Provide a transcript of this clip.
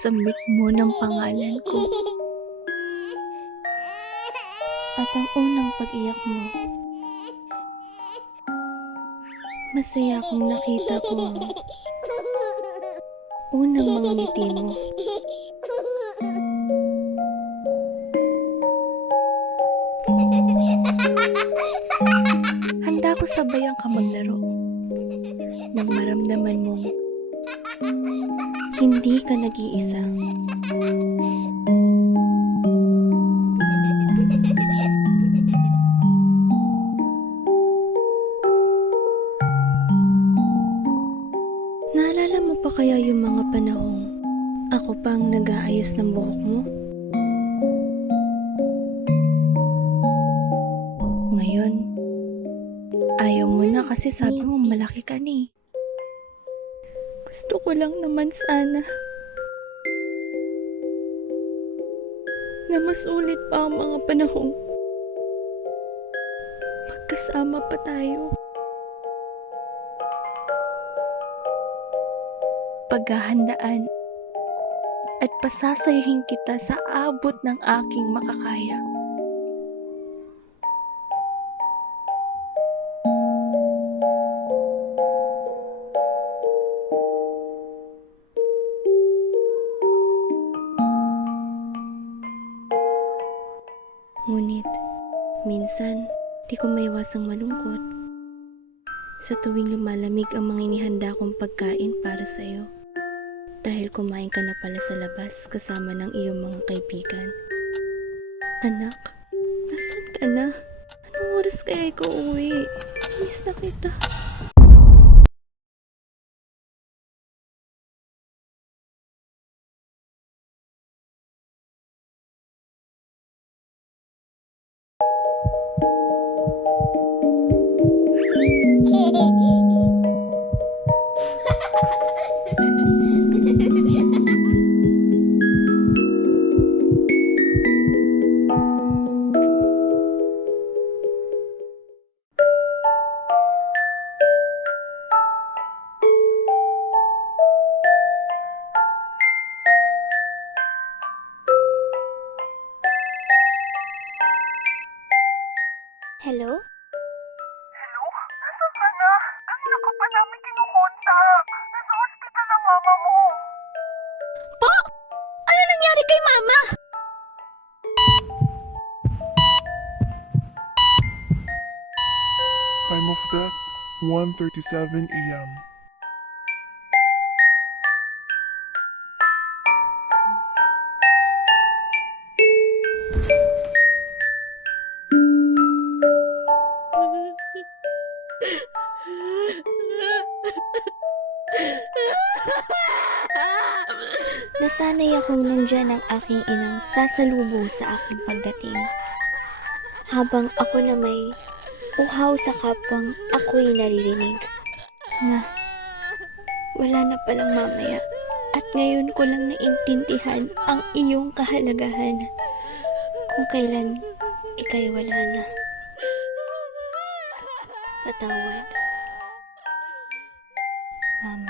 sa meet mo ng pangalan ko. At ang unang pag-iyak mo, masaya akong nakita ko ang unang mga ngiti mo. Handa ko sabayan ka maglaro nang maramdaman mong hindi ka nag-iisa. Naalala mo pa kaya yung mga panahong ako pang nag-aayos ng buhok mo? Ngayon, ayaw mo na kasi sabi mo malaki ka ni. Gusto ko lang naman sana na mas ulit pa ang mga panahong magkasama pa tayo. Paghahandaan at pasasayahin kita sa abot ng aking makakaya. Ngunit, minsan, di ko maiwasang malungkot sa tuwing lumalamig ang mga inihanda kong pagkain para sa'yo. Dahil kumain ka na pala sa labas kasama ng iyong mga kaibigan. Anak, nasan ka na? Anong oras kaya ikaw uwi? Miss na kita. Hello? Hello? Nasaan ka na? Kanina ka pa namin kinukontak. Nasa ospital ang mama mo. Po! Ano nangyari kay Mama? Time of death, 1:37 a.m. Nasanay akong nandyan ang aking inang sasalubong sa aking pagdating. Habang ako na may uhaw sa kapwang ako'y naririnig. Ma, wala na palang mamaya. At ngayon ko lang naintindihan ang iyong kahalagahan. Kung kailan ika'y wala na. Patawad. Mama.